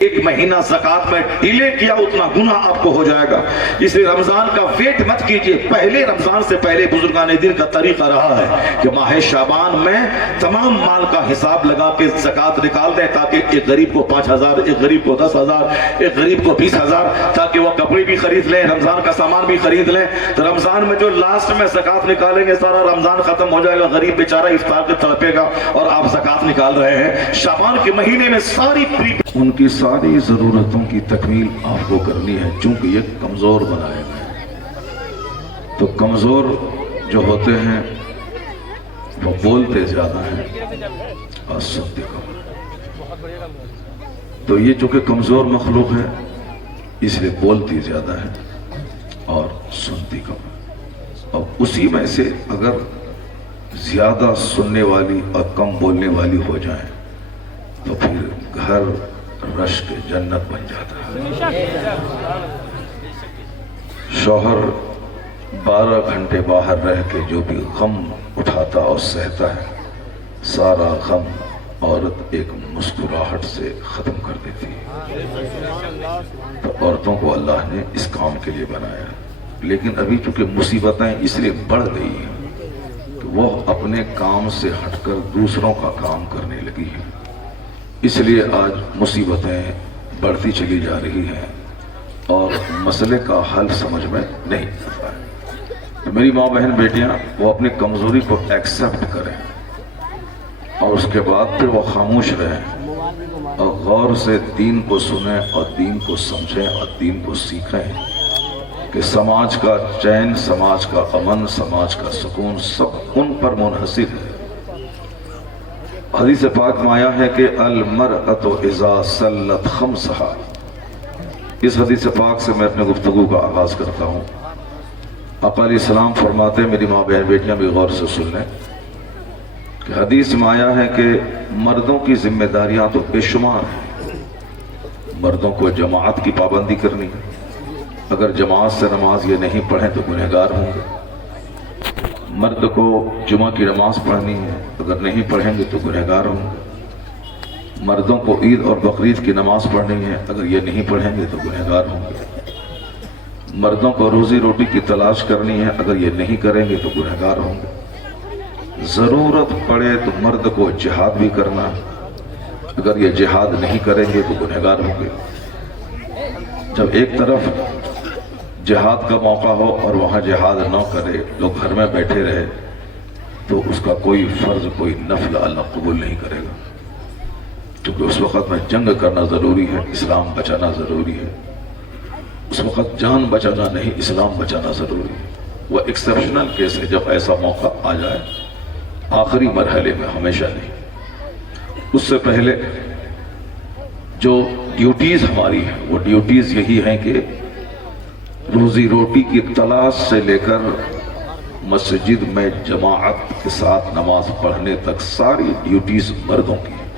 ایک مہینہ زکات میں ڈیلے کیا اتنا گناہ آپ کو ہو جائے گا. اس لیے رمضان کا ویٹ مت کیجئے. پہلے رمضان سے پہلے بزرگان دین کا طریقہ رہا ہے کہ ماہ شعبان میں تمام مال کا حساب لگا کے زکات نکال دیں تاکہ ایک غریب کو 5,000، ایک غریب کو 10,000، ایک غریب کو 20,000، تاکہ وہ کپڑے بھی خرید لیں، رمضان کا سامان بھی خرید لیں. تو رمضان میں جو لاسٹ میں زکات نکالیں گے سارا رمضان ختم ہو جائے گا، غریب بیچارہ افطار کے تڑپے گا اور آپ زکات نکال رہے ہیں. شعبان کے مہینے میں ساری ان کی ساری ضرورتوں کی تکمیل آپ کو کرنی ہے. چونکہ یہ کمزور بنائے گئے، تو کمزور جو ہوتے ہیں وہ بولتے زیادہ ہیں اور سنتے کم. تو یہ چونکہ کمزور مخلوق ہے اس لیے بولتی زیادہ ہے اور سنتی کم. اور اسی میں سے اگر زیادہ سننے والی اور کم بولنے والی ہو جائیں تو پھر گھر رشک جنت بن جاتا ہے. شوہر 12 گھنٹے باہر رہ کے جو بھی غم اٹھاتا اور سہتا ہے سارا غم عورت ایک مسکراہٹ سے ختم کر دیتی ہے. تو عورتوں کو اللہ نے اس کام کے لیے بنایا. لیکن ابھی چونکہ مصیبتیں اس لیے بڑھ گئی ہیں کہ وہ اپنے کام سے ہٹ کر دوسروں کا کام کرنے لگی ہیں. اس لیے آج مصیبتیں بڑھتی چلی جا رہی ہیں اور مسئلے کا حل سمجھ میں نہیں آتا ہے. تو میری ماں بہن بیٹیاں وہ اپنی کمزوری کو ایکسیپٹ کریں اور اس کے بعد پھر وہ خاموش رہیں اور غور سے دین کو سنیں اور دین کو سمجھیں اور دین کو سیکھیں کہ سماج کا چین، سماج کا امن، سماج کا سکون سب ان پر منحصر ہے. حدیث پاک میں آیا ہے کہ المرأۃ اذا صلت خمسہا. اس حدیث پاک سے میں اپنے گفتگو کا آغاز کرتا ہوں. آقا علیہ السلام فرماتے ہیں، میری ماں بہن بیٹیاں بھی غور سے سن لیں کہ حدیث میں آیا ہے کہ مردوں کی ذمہ داریاں تو بے شمار ہیں. مردوں کو جماعت کی پابندی کرنی ہے. اگر جماعت سے نماز یہ نہیں پڑھیں تو گنہگار ہوں گے. مرد کو جمعہ کی نماز پڑھنی ہے، اگر نہیں پڑھیں گے تو گنہگار ہوں گے. مردوں کو عید اور بقرعید کی نماز پڑھنی ہے، اگر یہ نہیں پڑھیں گے تو گنہگار ہوں گے. مردوں کو روزی روٹی کی تلاش کرنی ہے، اگر یہ نہیں کریں گے تو گنہگار ہوں گے. ضرورت پڑے تو مرد کو جہاد بھی کرنا ہے، اگر یہ جہاد نہیں کریں گے تو گنہگار ہوں گے. جب ایک طرف جہاد کا موقع ہو اور وہاں جہاد نہ کرے، لوگ گھر میں بیٹھے رہے، تو اس کا کوئی فرض، کوئی نفل اللہ قبول نہیں کرے گا. کیونکہ اس وقت میں جنگ کرنا ضروری ہے، اسلام بچانا ضروری ہے. اس وقت جان بچانا نہیں، اسلام بچانا ضروری ہے. وہ ایکسیپشنل کیس ہے جب ایسا موقع آ جائے، آخری مرحلے میں، ہمیشہ نہیں. اس سے پہلے جو ڈیوٹیز ہماری ہیں وہ ڈیوٹیز یہی ہیں کہ روزی روٹی کی تلاش سے لے کر مسجد میں جماعت کے ساتھ نماز پڑھنے تک ساری ڈیوٹیز مردوں کی ہیں.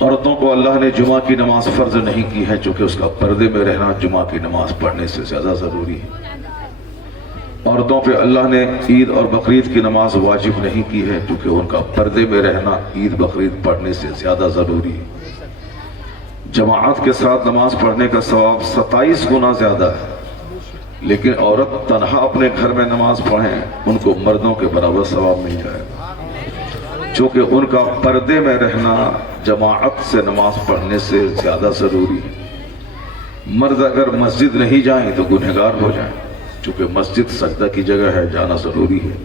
عورتوں کو اللہ نے جمعہ کی نماز فرض نہیں کی ہے چونکہ اس کا پردے میں رہنا جمعہ کی نماز پڑھنے سے زیادہ ضروری ہے. عورتوں پہ اللہ نے عید اور بقرعید کی نماز واجب نہیں کی ہے کیونکہ ان کا پردے میں رہنا عید بقرعید پڑھنے سے زیادہ ضروری ہے. جماعت کے ساتھ نماز پڑھنے کا ثواب 27 گنا زیادہ ہے، لیکن عورت تنہا اپنے گھر میں نماز پڑھیں ان کو مردوں کے برابر ثواب مل جائے گا، چونکہ ان کا پردے میں رہنا جماعت سے نماز پڑھنے سے زیادہ ضروری ہے. مرد اگر مسجد نہیں جائیں تو گنہگار ہو جائیں، چونکہ مسجد سجدہ کی جگہ ہے، جانا ضروری ہے.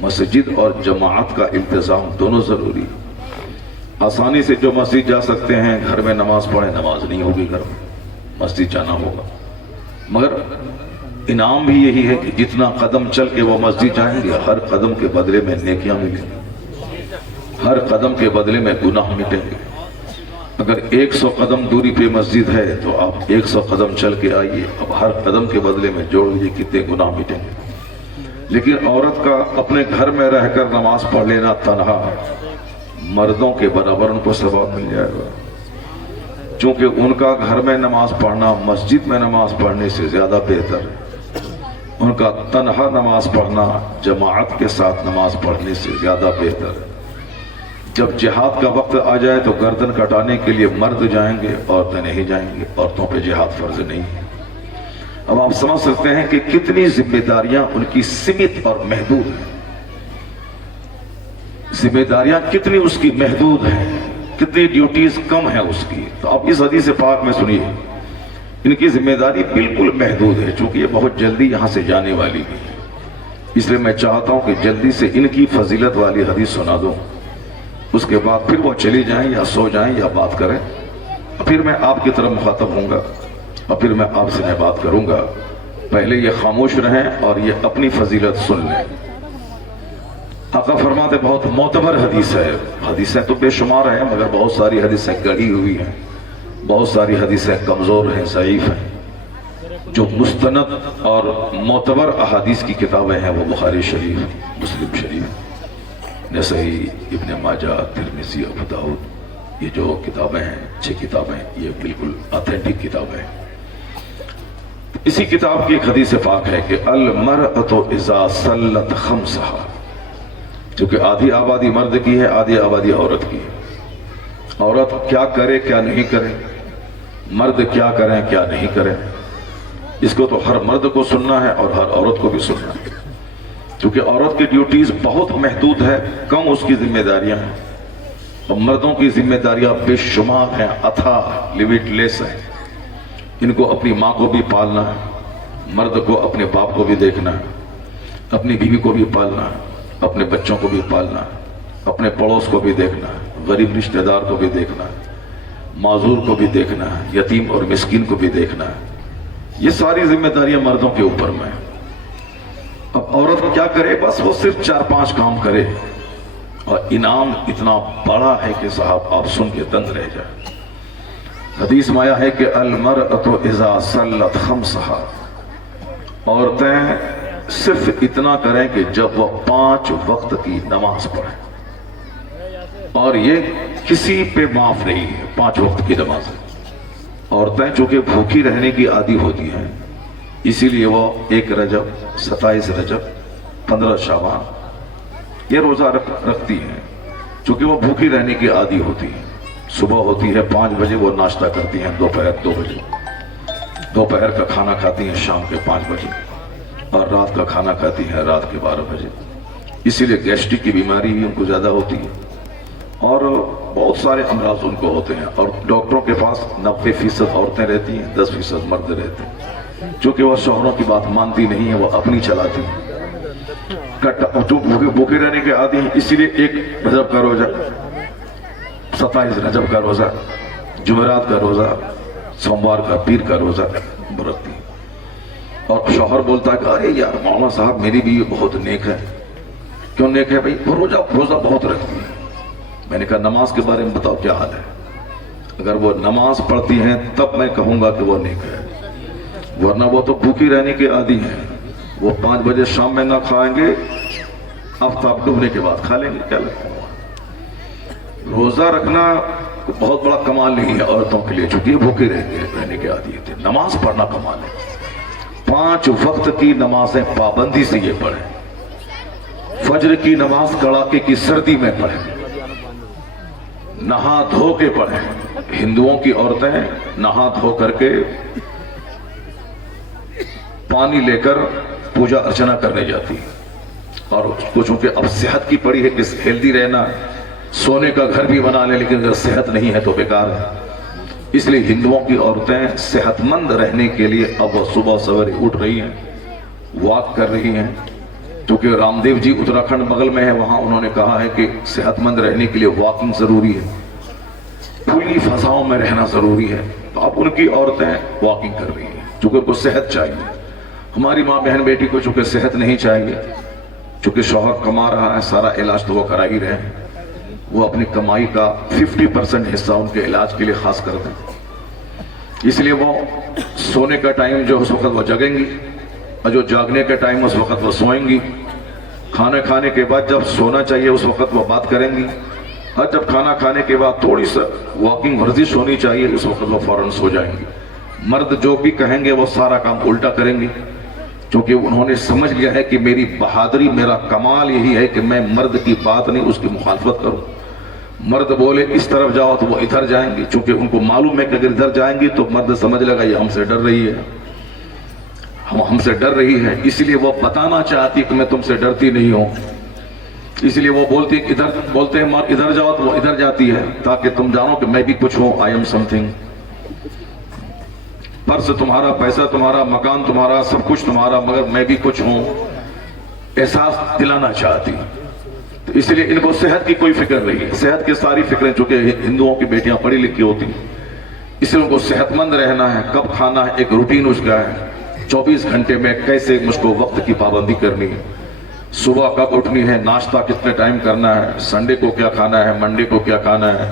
مسجد اور جماعت کا انتظام دونوں ضروری ہے. آسانی سے جو مسجد جا سکتے ہیں گھر میں نماز پڑھیں، نماز نہیں ہوگی گھر میں، مسجد جانا ہوگا. مگر انعام بھی یہی ہے کہ جتنا قدم چل کے وہ مسجد جائیں گے ہر قدم کے بدلے میں نیکیاں ملیں گی، ہر قدم کے بدلے میں گناہ مٹیں گے. اگر 100 قدم دوری پہ مسجد ہے تو آپ 100 قدم چل کے آئیے، اب ہر قدم کے بدلے میں جوڑ لیجیے کتنے گناہ مٹیں گے. لیکن عورت کا اپنے گھر میں رہ کر نماز پڑھ لینا تنہا مردوں کے برابر ان کو ثواب مل جائے گا، چونکہ ان کا گھر میں نماز پڑھنا مسجد میں نماز پڑھنے سے زیادہ بہتر ہے. ان کا تنہا نماز پڑھنا جماعت کے ساتھ نماز پڑھنے سے زیادہ بہتر ہے. جب جہاد کا وقت آ جائے تو گردن کٹانے کے لیے مرد جائیں گے، عورتیں نہیں جائیں گی، عورتوں پہ جہاد فرض نہیں ہے۔ اب آپ سمجھ سکتے ہیں کہ کتنی ذمہ داریاں ان کی سمت اور محدود ہیں، ذمہ داریاں کتنی اس کی محدود ہیں، کتنی ڈیوٹیز کم ہیں اس کی۔ تو اب اس حدیث پاک میں سنیے، ان کی ذمہ داری بالکل محدود ہے، چونکہ یہ بہت جلدی یہاں سے جانے والی بھی ہے، اس لیے میں چاہتا ہوں کہ جلدی سے ان کی فضیلت والی حدیث سنا دوں، اس کے بعد پھر وہ چلی جائیں یا سو جائیں یا بات کریں، پھر میں آپ کی طرف مخاطب ہوں گا اور پھر میں آپ سے میں بات کروں گا۔ پہلے یہ خاموش رہیں اور یہ اپنی فضیلت سن لیں۔ آقا فرماتے بہت معتبر حدیث ہے، حدیثیں تو بے شمار ہیں مگر بہت ساری حدیثیں گڑھی ہوئی ہیں، بہت ساری حدیثیں کمزور ہیں، ضعیف ہیں۔ جو مستند اور معتبر احادیث کی کتابیں ہیں وہ بخاری شریف، مسلم شریف، نسائی، ابن ماجہ، ترمذی، ابو داؤد، یہ جو کتابیں ہیں 6 کتابیں، یہ بالکل آتھینٹک کتابیں ہیں۔ اسی کتاب کی ایک حدیث پاک ہے کہ المرأۃ اذا صلت خمسہا، چونکہ آدھی آبادی مرد کی ہے، آدھی آبادی عورت کی ہے۔ عورت کیا کرے کیا نہیں کرے، مرد کیا کریں کیا نہیں کریں، اس کو تو ہر مرد کو سننا ہے اور ہر عورت کو بھی سننا ہے، کیونکہ عورت کی ڈیوٹیز بہت محدود ہے، کم اس کی ذمہ داریاں ہیں، اور مردوں کی ذمہ داریاں بے شمار ہیں، اتھاہ، لیمٹ لیس ہیں۔ ان کو اپنی ماں کو بھی پالنا ہے، مرد کو اپنے باپ کو بھی دیکھنا ہے، اپنی بیوی کو بھی پالنا ہے، اپنے بچوں کو بھی پالنا ہے، اپنے پڑوس کو بھی دیکھنا ہے، غریب رشتہ دار کو بھی دیکھنا ہے، معذور کو بھی دیکھنا ہے، یتیم اور مسکین کو بھی دیکھنا ہے۔ یہ ساری ذمہ داریاں مردوں کے اوپر میں۔ اب عورت کیا کرے، بس وہ صرف 4-5 کام کرے اور انعام اتنا بڑا ہے کہ صاحب آپ سن کے دنگ رہ جائے۔ حدیث میں آیا ہے کہ المرأۃ اذا صلت خمسہا، عورتیں صرف اتنا کریں کہ جب وہ 5 وقت کی نماز پڑھیں، اور یہ کسی پہ معاف نہیں ہے 5 وقت کی نماز۔ عورتیں چونکہ بھوکی رہنے کی عادی ہوتی ہیں، اسی لیے وہ 1 رجب، 27 رجب، 15 شعبان یہ روزہ رکھتی ہیں، چونکہ وہ بھوکی رہنے کی عادی ہوتی ہیں۔ صبح ہوتی ہے 5 بجے وہ ناشتہ کرتی ہیں، دوپہر 2 بجے، دوپہر کا کھانا کھاتی ہیں شام کے 5 بجے، اور رات کا کھانا کھاتی ہیں رات کے 12 بجے۔ اسی لیے گیسٹرک کی بیماری بھی ان کو زیادہ ہوتی ہے، اور بہت سارے امراض ان کو ہوتے ہیں، اور ڈاکٹروں کے پاس 90% عورتیں رہتی ہیں، 10% مرد رہتے ہیں، چونکہ وہ شوہروں کی بات مانتی نہیں ہیں، وہ اپنی چلاتی ہیں، بھوکے رہنے کے عادی ہیں۔ اسی لیے 1 رجب کا روزہ، 27 رجب کا روزہ، جمعرات کا روزہ، سوموار کا، پیر کا روزہ برتتی ہیں۔ اور شوہر بولتا ہے کہ ارے یار مولانا صاحب میری بھی بہت نیک ہے۔ کیوں نیک ہے بھائی؟ وہ روزہ بہت رکھتی ہے۔ میں نے کہا نماز کے بارے میں بتاؤ کیا حال ہے؟ اگر وہ نماز پڑھتی ہیں تب میں کہوں گا کہ وہ نیک ہے، ورنہ وہ تو بھوکی رہنے کے عادی ہیں۔ وہ 5 بجے شام میں نہ کھائیں گے، آفتاب ڈوبنے کے بعد کھا لیں گے، کیا لگتا ہے؟ روزہ رکھنا بہت بڑا کمال نہیں ہے عورتوں کے لیے، چونکہ یہ بھوکے رہنے کے عادی ہوتے ہیں۔ نماز پڑھنا کمال ہے، 5 وقت کی نمازیں پابندی سے یہ پڑھیں، فجر کی نماز کڑاکے کی سردی میں پڑھیں، نہا دھو کے پڑھیں۔ ہندوؤں کی عورتیں نہا دھو کر کے پانی لے کر پوجا ارچنا کرنے جاتی ہیں، اور چونکہ اب صحت کی پڑی ہے کہ ہیلدی رہنا، سونے کا گھر بھی بنا لیں لیکن اگر صحت نہیں ہے تو بیکار ہے، اس لیے ہندوؤں کی عورتیں صحت مند رہنے کے لیے اب وہ صبح سویرے اٹھ رہی ہیں، واک کر رہی ہیں، کیونکہ رام دیو جی اتراکھنڈ بغل میں ہے، وہاں انہوں نے کہا ہے کہ صحت مند رہنے کے لیے واکنگ ضروری ہے، کھلی فضاؤں میں رہنا ضروری ہے، تو اب ان کی عورتیں واکنگ کر رہی ہیں، چونکہ ان کو صحت چاہیے۔ ہماری ماں بہن بیٹی کو چونکہ صحت نہیں چاہیے، چونکہ شوہر کما رہا ہے، سارا علاج تو وہ کرا ہی رہے ہیں، وہ اپنی کمائی کا 50% حصہ ان کے علاج کے لیے خاص کر دیں، اس لیے وہ سونے کا ٹائم جو اس وقت وہ جگیں گی، اور جو جاگنے کا ٹائم اس وقت وہ سوئیں گی، کھانا کھانے کے بعد جب سونا چاہیے اس وقت وہ بات کریں گی، اور جب کھانا کھانے کے بعد تھوڑی سا واکنگ ورزش ہونی چاہیے اس وقت وہ فوراً سو جائیں گی۔ مرد جو بھی کہیں گے وہ سارا کام الٹا کریں گے، کیونکہ انہوں نے سمجھ لیا ہے کہ میری بہادری، میرا کمال یہی ہے کہ میں مرد کی بات نہیں اس کی مخالفت کروں، مرد بولے اس طرف جاؤ تو وہ ادھر جائیں گی، چونکہ ان کو معلوم ہے کہ اگر ادھر جائیں گی تو مرد سمجھ لے گا یہ ہم سے ڈر رہی ہے، ہم سے ڈر رہی ہے، اس لیے وہ بتانا چاہتی کہ میں تم سے ڈرتی نہیں ہوں، اس لیے وہ بولتے ہیں ادھر جاؤ تو وہ ادھر جاتی ہے، تاکہ تم جانو کہ میں بھی کچھ ہوں، I am something. Purse تمہارا، پیسہ تمہارا، مکان تمہارا، سب کچھ تمہارا، مگر میں بھی کچھ ہوں، احساس دلانا چاہتی۔ تو اس لیے ان کو صحت کی کوئی فکر نہیں ہے، صحت کی ساری فکریں، چونکہ ہندوؤں کی بیٹیاں پڑھی لکھی ہوتی، اس لیے ان کو صحت مند رہنا ہے، کب کھانا ہے، ایک روٹین اس کا ہے، 24 گھنٹے میں کیسے مجھ کو وقت کی پابندی کرنی ہے، صبح کب اٹھنی ہے، ناشتہ کتنے ٹائم کرنا ہے، سنڈے کو کیا کھانا ہے، منڈے کو کیا کھانا ہے،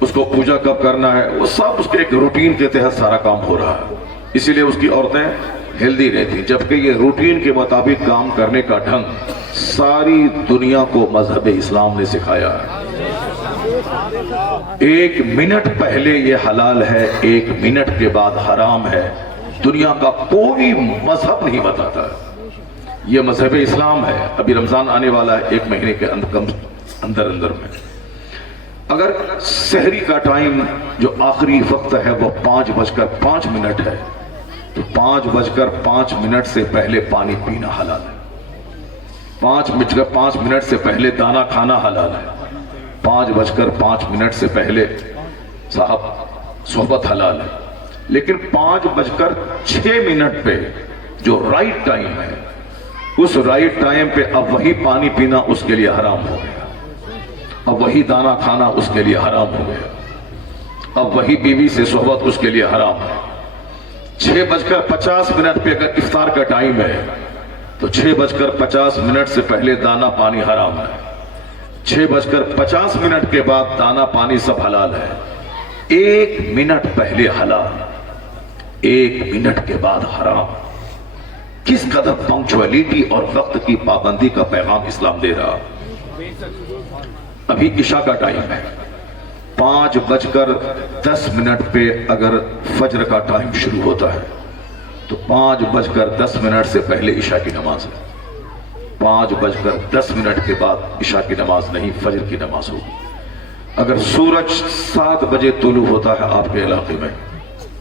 اس کو پوجا کب کرنا ہے، وہ سب اس کے ایک روٹین کے تحت سارا کام ہو رہا ہے، اسی لیے اس کی عورتیں ہیلدی رہتی، جبکہ یہ روٹین کے مطابق کام کرنے کا ڈھنگ ساری دنیا کو مذہب اسلام نے سکھایا ہے۔ 1 منٹ پہلے یہ حلال ہے، 1 منٹ کے بعد حرام ہے، دنیا کا کوئی مذہب نہیں بتاتا، یہ مذہب اسلام ہے۔ ابھی رمضان آنے والا ہے، 1 مہینے کے اندر میں اگر سحری کا ٹائم جو آخری وقت ہے وہ 5:05 ہے، تو 5:05 سے پہلے پانی پینا حلال ہے، 5 منٹ سے پہلے دانا کھانا حلال ہے، 5:05 سے پہلے صاحب صحبت حلال ہے، لیکن 5:06 پہ جو رائٹ ٹائم ہے، اس رائٹ ٹائم پہ اب وہی پانی پینا اس کے لیے حرام ہو گیا، اب وہی دانا کھانا اس کے لیے حرام ہو گیا، اب وہی بیوی سے صحبت اس کے لیے حرام ہے۔ 6:50 پہ اگر افطار کا ٹائم ہے تو 6:50 سے پہلے دانا پانی حرام ہے، 6:50 کے بعد دانا پانی سب حلال ہے، 1 منٹ پہلے حلال، 1 منٹ کے بعد حرام۔ کس قدر پنکچولیٹی اور وقت کی پابندی کا پیغام اسلام دے رہا۔ ابھی عشاء کا ٹائم ہے، 5:10 پہ اگر فجر کا ٹائم شروع ہوتا ہے تو 5:10 سے پہلے عشاء کی نماز ہے، 5:10 کے بعد عشاء کی نماز نہیں، فجر کی نماز ہوگی۔ اگر سورج 7 بجے طلوع ہوتا ہے آپ کے علاقے میں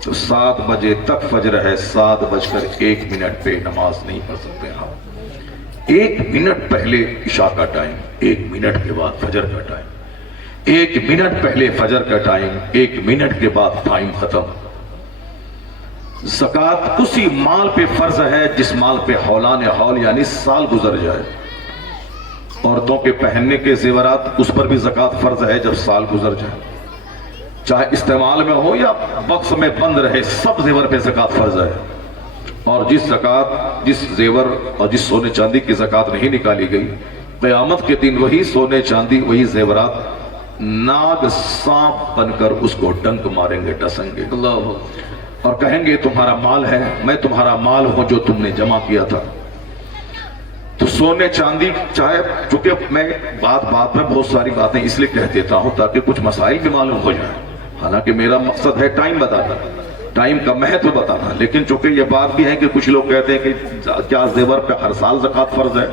تو 7 بجے تک فجر ہے، 7:01 پہ نماز نہیں پڑھ سکتے آپ۔ 1 منٹ پہلے عشاء کا ٹائم، 1 منٹ کے بعد فجر کا ٹائم، 1 منٹ پہلے فجر کا ٹائم، 1 منٹ کے بعد ٹائم ختم۔ زکوٰۃ اسی مال پہ فرض ہے جس مال پہ حولان حول یعنی سال گزر جائے۔ عورتوں کے پہننے کے زیورات اس پر بھی زکوٰۃ فرض ہے جب سال گزر جائے، چاہے استعمال میں ہو یا بکس میں بند رہے، سب زیور پہ زکوٰۃ فرض ہے۔ اور جس زیور اور جس سونے چاندی کی زکوٰۃ نہیں نکالی گئی، قیامت کے دن وہی سونے چاندی وہی زیورات ناگ سانپ بن کر اس کو ڈنک ماریں گے، ڈسیں گے اور کہیں گے تمہارا مال ہے، میں تمہارا مال ہوں جو تم نے جمع کیا تھا۔ تو سونے چاندی چاہے، چونکہ میں بات میں بہت ساری باتیں اس لیے کہہ دیتا ہوں تاکہ کچھ مسائل بھی معلوم ہو جائیں، حالانکہ میرا مقصد ہے ٹائم بتانا، ٹائم کا مہتو بتانا، لیکن چونکہ یہ بات بھی ہے کہ کچھ لوگ کہتے ہیں کہ کیا زیور پہ ہر سال زکوٰۃ فرض ہے،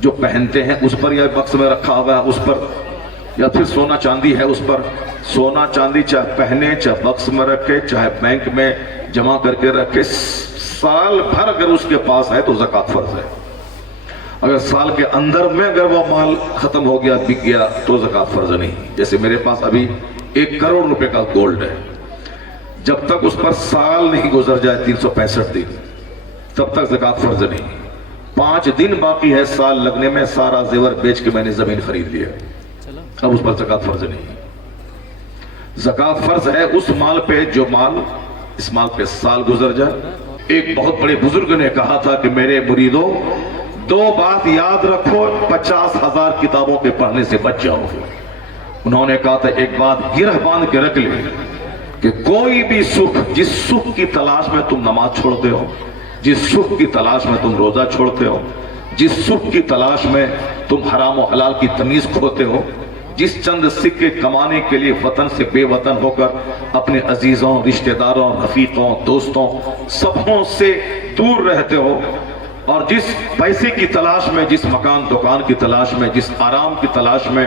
جو پہنتے ہیں اس پر یا بکس میں رکھا ہوا ہے اس پر، یا پھر سونا چاندی ہے اس پر۔ سونا چاندی چاہے پہنے، چاہے بکس میں رکھے، چاہے بینک میں جمع کر کے رکھے، سال بھر اگر اس کے پاس ہے تو زکوٰۃ فرض ہے۔ اگر سال کے اندر میں اگر وہ مال ختم ہو گیا، بک گیا، تو زکوٰۃ فرض نہیں۔ جیسے میرے پاس ابھی 1 کروڑ روپے کا گولڈ ہے، جب تک اس پر سال نہیں گزر جائے 365 دن، تب تک زکوٰۃ فرض نہیں۔ 5 دن باقی ہے سال لگنے میں، سارا زیور بیچ کے میں نے زمین خرید لیا، اب اس پر زکوٰۃ فرض نہیں۔ زکوٰۃ فرض ہے اس مال پہ جو مال اس مال پہ سال گزر جائے۔ ایک بہت بڑے بزرگ نے کہا تھا کہ میرے مریدوں، 2 بات یاد رکھو، 50,000 کتابوں کے پڑھنے سے بچ جاؤ گے۔ انہوں نے کہا تھا ایک بات گرہ باندھ کے رکھ لے کہ کوئی بھی سکھ، جس سکھ کی تلاش میں تم نماز چھوڑتے ہو، جس سکھ کی تلاش میں تم روزہ چھوڑتے ہو، جس سکھ کی تلاش میں تم حرام و حلال کی تمیز کھوتے ہو، جس چند سکے کمانے کے لیے وطن سے بے وطن ہو کر اپنے عزیزوں، رشتہ داروں، رفیقوں، دوستوں سبوں سے دور رہتے ہو، اور جس پیسے کی تلاش میں، جس مکان دکان کی تلاش میں، جس آرام کی تلاش میں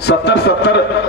70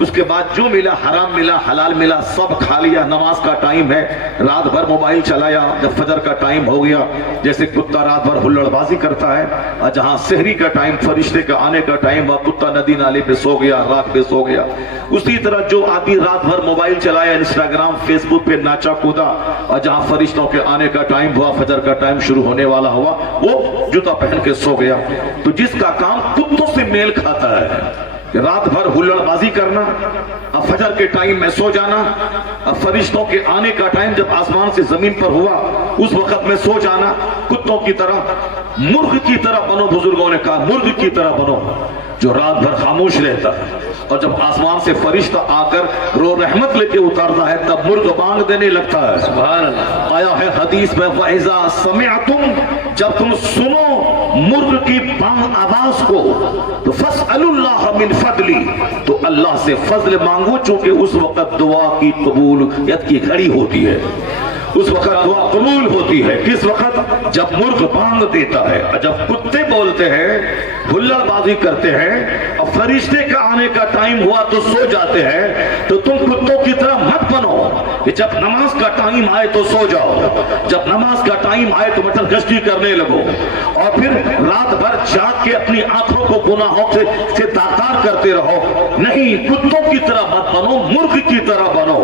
اس کے بعد جو ملا حرام ملا حلال ملا سب کھا لیا. نماز کا ٹائم ہے, رات بھر موبائل چلایا. جب فجر کا ٹائم ہو گیا, جیسے کتا رات بھر ہلڑ بازی کرتا ہے, اور جہاں سحری کا ٹائم فرشتے کے آنے کا ٹائم ہوا, کتا ندی نالے پہ سو گیا, راک پہ سو گیا. اسی طرح جو آدمی رات بھر موبائل چلایا, انسٹاگرام فیس بک پہ ناچا کودا, اور جہاں فرشتوں کے آنے کا ٹائم ہوا, فجر کا ٹائم شروع ہونے والا ہوا, وہ جوتا پہن کے سو گیا. تو جس کا کام کتوں سے میل کھاتا ہے, رات بھر ہلڑ بازی کرنا, اب فجر کے ٹائم میں سو جانا, اب فرشتوں کے آنے کا ٹائم جب آسمان سے زمین پر ہوا اس وقت میں سو جانا, کتوں کی طرح, مرغ کی طرح بنو. بزرگوں نے کہا مرغ کی طرح بنو جو رات بھر خاموش رہتا ہے, اور جب آسمان سے فرشتہ آ کر رو رحمت لے کے اترتا ہے تب مرغ بانگ دینے لگتا ہے. سبحان اللہ. آیا ہے حدیث میں وَإِذَا سَمِعْتُمْ, جب تم سنو مرغ کی بانگ آواز کو, تو فَاسْأَلُوا اللَّهَ مِنْ فَضْلِ, تو اللہ سے فضل مانگو, چونکہ اس وقت دعا کی قبولیت کی گھڑی ہوتی ہے. اس وقت دعا قبول ہوتی ہے. کس وقت؟ جب مرغ بانگ دیتا ہے, جب کتے بولتے ہیں, ہلڑ بازی کرتے ہیں, اور فرشتے کا آنے کا ٹائم ہوا تو سو جاتے ہیں. تو تم کتوں کی طرح مت بنو کہ جب نماز کا ٹائم آئے تو سو جاؤ, جب نماز کا ٹائم آئے تو مٹر گشتی کرنے لگو, اور پھر رات بھر جاگ کے اپنی آنکھوں کو گناہوں سے داغدار کرتے رہو. نہیں, کتوں کی طرح مت بنو, مرغ کی طرح بنو.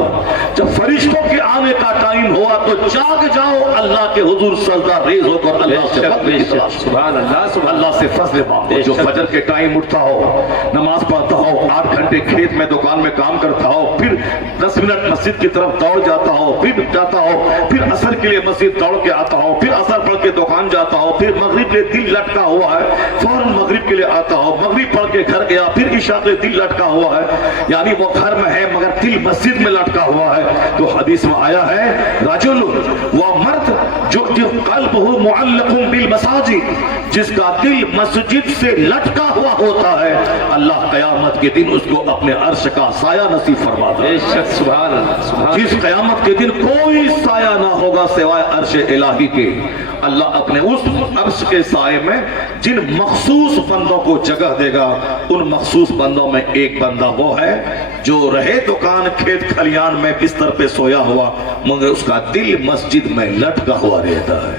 جب فرشتوں کے آنے کا ٹائم ہوا تو جاگ جاؤ, اللہ کے حضور سجدہ ریز ہو کر اللہ سے سبحان اللہ, اللہ سے فضل مانگو. جو فجر کے ٹائم اٹھتا ہو, نماز پڑھتا ہو, 8 گھنٹے کھیت میں دکان میں کام کرتا ہو, پھر 10 منٹ مسجد کی طرف دوڑ جاتا ہو, پھر جاتا ہو, پھر عصر کے لیے مسجد دوڑ کے آتا ہو, پھر عصر پڑھ کے دکان جاتا ہو, پھر مغرب کے دل لٹکا ہوا ہے فوراً مغرب کے لیے آتا ہو, مغرب پڑھ کے گھر گیا, پھر عشاء کے دل لٹکا ہوا ہے, یعنی وہ گھر میں ہے مگر دل مسجد میں لٹکا ہوا ہے. تو حدیث میں آیا ہے رجل, وہ مرد جو قلب ہو معلق بالمساجد, جس کا دل مسجد سے لٹکا ہوا ہوتا ہے, اللہ قیامت کے دن اس کو اپنے عرش کا سایہ نصیب فرماتا ہے. سبحان اللہ. جس قیامت کے دن کوئی سایہ نہ ہوگا سوائے عرش الہی کے, اللہ اپنے اس عرش کے سائے میں جن مخصوص بندوں کو جگہ دے گا, ان مخصوص بندوں میں ایک بندہ وہ ہے جو رہے دکان کھیت کھلیان میں بستر پہ سویا ہوا مگر اس کا دل مسجد میں لٹکا ہوا رہتا ہے.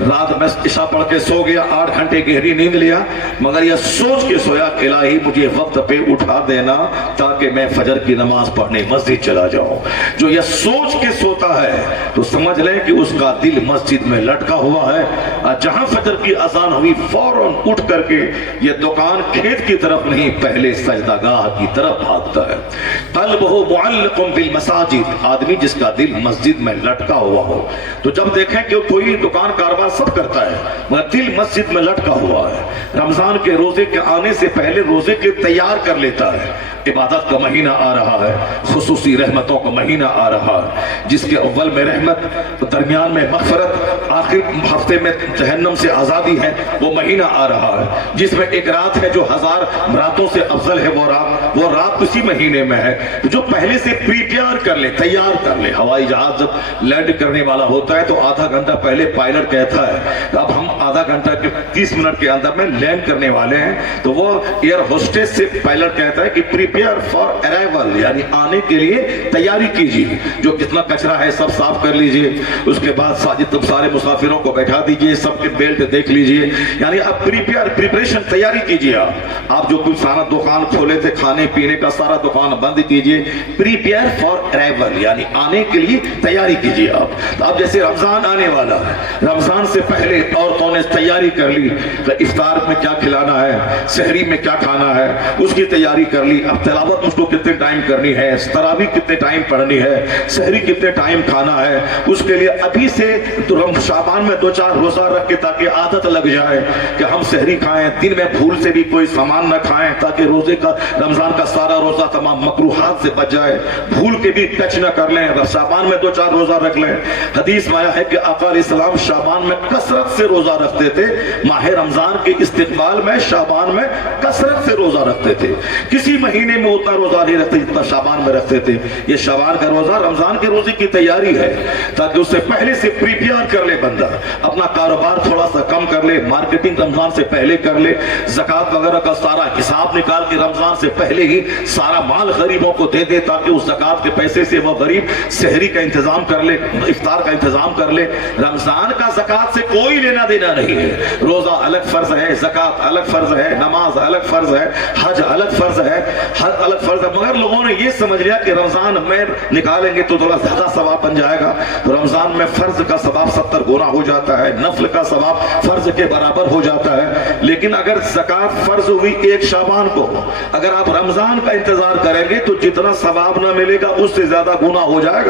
رات میں عشاء پڑھ کے سو گیا, 8 گھنٹے گہری نیند لیا, مگر یہ سوچ کے سویا کہ الہی مجھے وقت پہ اٹھا دینا تاکہ میں فجر کی نماز پڑھنے مسجد چلا جاؤں. جو یہ سوچ کے سوتا ہے تو سمجھ لیں کہ اس کا دل مسجد میں لٹکا ہوا ہے. جہاں فجر کی اذان ہوئی فوراً اٹھ کر کے یہ دکان کھیت کی طرف نہیں, پہلے سجدہ گاہ کی طرف بھاگتا ہے. قلبہ معلق بالمساجد, آدمی جس کا دل مسجد میں لٹکا ہوا ہو. تو جب دیکھیں کہ کوئی دکان کاروبار سب کرتا ہے مگر دل مسجد میں لٹکا ہوا ہے, رمضان کے روزے کے آنے سے پہلے روزے کے تیار کر لیتا ہے, عبادت کا مہینہ آ رہا ہے, خصوصی رحمتوں کا مہینہ آ رہا ہے, جس کے اول میں رحمت, درمیان میں مغفرت, آخر ہفتے میں جہنم سے آزادی ہے, وہ مہینہ آ رہا ہے, جس میں ایک رات ہے جو 1000 راتوں سے افضل ہے, وہ رات اسی مہینے میں ہے. جو پہلے سے پریپیئر کر لے, تیار کر لے. ہوائی جہاز جب لینڈ کرنے والا ہوتا ہے تو آدھا گھنٹہ پہلے پائلٹ کہتا ہے اب ہم آدھا گھنٹہ کے 30 منٹ کے اندر میں لینڈ کرنے والے ہیں, تو وہ ایئر ہوسٹس سے پائلٹ کہتا ہے کہ پریپیئر فار ارائیول, یعنی آنے کے لیے تیاری کیجیے, جو کتنا کچرا ہے سب صاف کر لیجیے, اس کے بعد تم سارے مسافروں کو بیٹھا دیجیے, سب کے بیلٹ دیکھ لیجیے, یعنی اب پریپریشن تیاری کیجیے. آپ جو کچھ سارا دکان کھولے تھے کھانے پینے کا سارا دکان بند کیجیے, پریپیئر فار ارائیول یعنی آنے کے لیے تیاری کیجیے. اب جیسے رمضان آنے والا ہے, رمضان سے پہلے عورتوں نے تیاری کر لی, افطار میں کیا کھلانا ہے, سحری میں کیا کھانا ہے, اس کی تیاری کر لی. اب تلاوت اس کو کتنے ٹائم کرنی ہے, تراویح کتنے ٹائم پڑھنی ہے, سحری کتنے ٹائم کھانا ہے, اس کے لیے ابھی سے شعبان میں 2-4 روزہ رکھ کے تاکہ عادت لگ جائے کہ ہم سحری کھائیں, دن میں بھول سے بھی کوئی سامان نہ کھائیں تاکہ روزے کا رمضان کا سارا روزہ تمام مکروہات سے بچ جائے, بھول کے بھی ٹچ نہ کر لیں, شعبان میں 2-4 روزہ رکھ لیں. حدیث میں آیا ہے کہ آقا علیہ السلام شعبان میں کثرت سے روزہ رکھتے تھے, ماہ رمضان کے استقبال میں شعبان میں کثرت سے روزہ رکھتے تھے. کسی مہینے مہینے میں اتنا روزہ نہیں رکھتے جتنا شعبان میں رکھتے تھے. یہ شعبان کا روزہ رمضان کے روزے کی تیاری ہے تاکہ اس سے پہلے سے پریپیئر کر لے بندہ, اپنا کاروبار تھوڑا سا کم کر لے, مارکیٹنگ رمضان سے پہلے کر لے, زکوٰۃ وغیرہ کا سارا حساب نکال کے رمضان سے پہلے ہی سارا مال غریبوں کو دے دے تاکہ اس زکوٰۃ کے پیسے سے وہ غریب سحری کا انتظام کر لے, افطار کا انتظام کر لے. رمضان کا زکوٰۃ سے کوئی لینا دینا نہیں ہے. روزہ الگ فرض ہے, زکوٰۃ الگ فرض ہے, نماز الگ فرض ہے, حج الگ فرض ہے, حج الگ فرض ہے. مگر لوگوں نے یہ سمجھ لیا کہ رمضان میں نکالیں گے تو تھوڑا زیادہ ثواب بن جائے گا. رمضان میں فرض کا ثواب 70 گنا ہو جاتا ہے, نفل کا ثواب فرض کے برابر ہو جاتا ہے. لیکن اگر زکوٰۃ فرض ہوئی 1 شعبان کو, اگر آپ رمضان کا انتظار کریں گے تو جتنا ثواب نہ ملے گا اس سے زیادہ گنا ہو جائے گا.